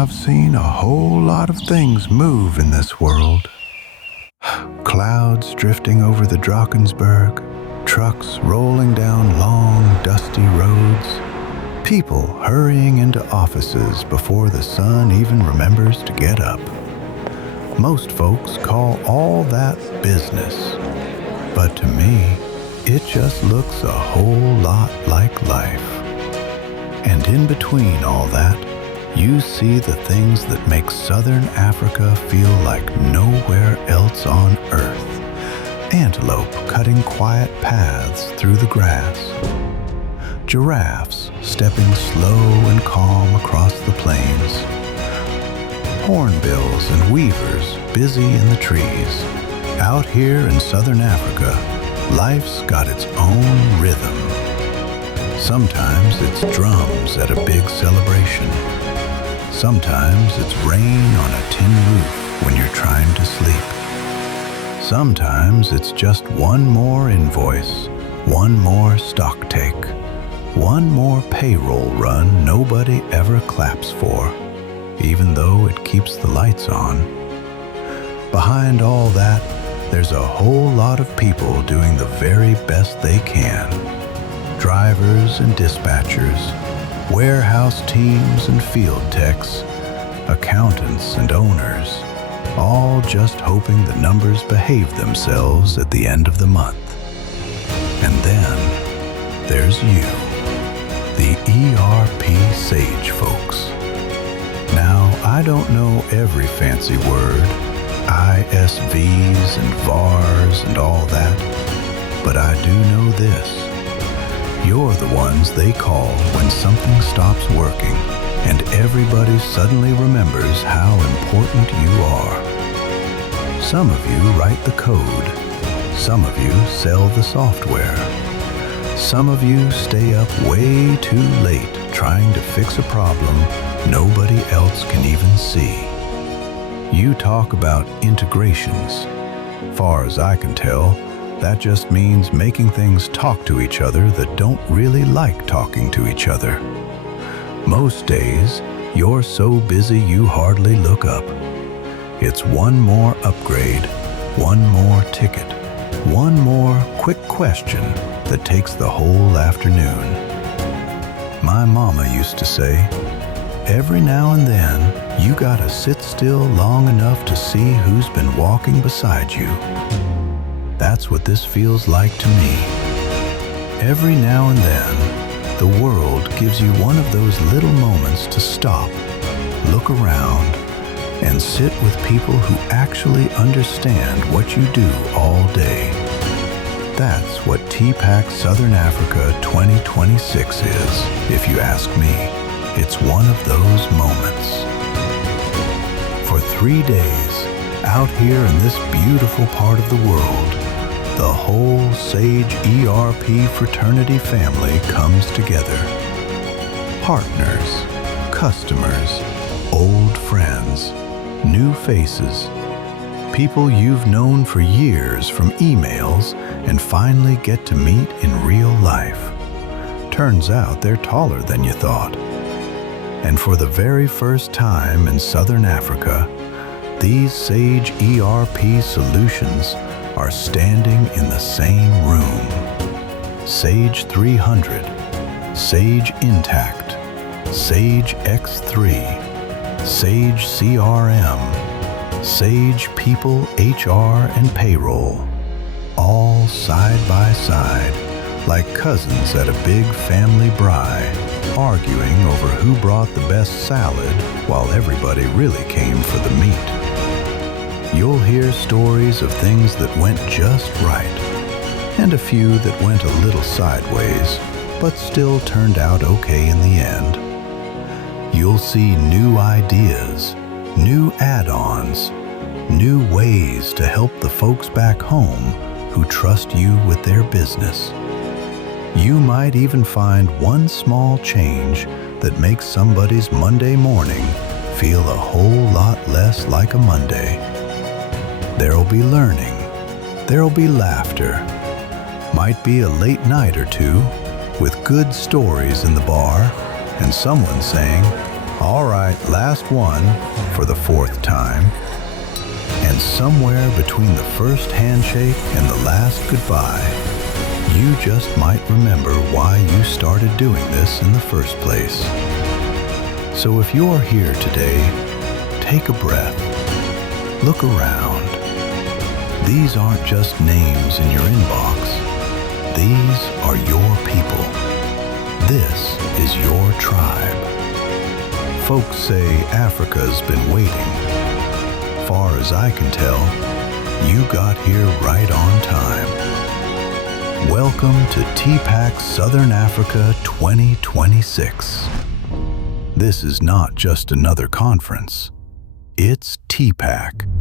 I've seen a whole lot of things move in this world. Clouds drifting over the Drakensberg, trucks rolling down long, dusty roads, people hurrying into offices before the sun even remembers to get up. Most folks call all that business, but to me, it just looks a whole lot like life. And in between all that, you see the things that make Southern Africa feel like nowhere else on earth. Antelope cutting quiet paths through the grass. Giraffes stepping slow and calm across the plains. Hornbills and weavers busy in the trees. Out here in Southern Africa, life's got its own rhythm. Sometimes it's drums at a big celebration. Sometimes it's rain on a tin roof when you're trying to sleep. Sometimes it's just one more invoice, one more stock take, one more payroll run nobody ever claps for, even though it keeps the lights on. Behind all that, there's a whole lot of people doing the very best they can. Drivers and dispatchers, warehouse teams and field techs, accountants and owners, all just hoping the numbers behave themselves at the end of the month. And then there's you, the ERP Sage folks. Now, I don't know every fancy word, ISVs and VARs and all that, but I do know this. You're the ones they call when something stops working and everybody suddenly remembers how important you are. Some of you write the code. Some of you sell the software. Some of you stay up way too late trying to fix a problem nobody else can even see. You talk about integrations. Far as I can tell, that just means making things talk to each other that don't really like talking to each other. Most days, you're so busy you hardly look up. It's one more upgrade, one more ticket, one more quick question that takes the whole afternoon. My mama used to say, every now and then, you gotta sit still long enough to see who's been walking beside you. That's what this feels like to me. Every now and then, the world gives you one of those little moments to stop, look around, and sit with people who actually understand what you do all day. That's what TPAC Southern Africa 2026 is, if you ask me. It's one of those moments. For 3 days, out here in this beautiful part of the world, the whole Sage ERP fraternity family comes together. Partners, customers, old friends, new faces, people you've known for years from emails and finally get to meet in real life. Turns out they're taller than you thought. And for the very first time in Southern Africa, these Sage ERP solutions are standing in the same room. Sage 300, Sage Intact, Sage X3, Sage CRM, Sage People HR and Payroll, all side by side, like cousins at a big family braai, arguing over who brought the best salad while everybody really came for the meat. You'll hear stories of things that went just right, and a few that went a little sideways, but still turned out okay in the end. You'll see new ideas, new add-ons, new ways to help the folks back home who trust you with their business. You might even find one small change that makes somebody's Monday morning feel a whole lot less like a Monday. There'll be learning, there'll be laughter, might be a late night or two with good stories in the bar and someone saying, All right, last one for the fourth time. And somewhere between the first handshake and the last goodbye, you just might remember why you started doing this in the first place. So if you're here today, take a breath. Look around. These aren't just names in your inbox. These are your people. This is your tribe. Folks say Africa's been waiting. Far as I can tell, you got here right on time. Welcome to TPAC Southern Africa 2026. This is not just another conference. It's TPAC.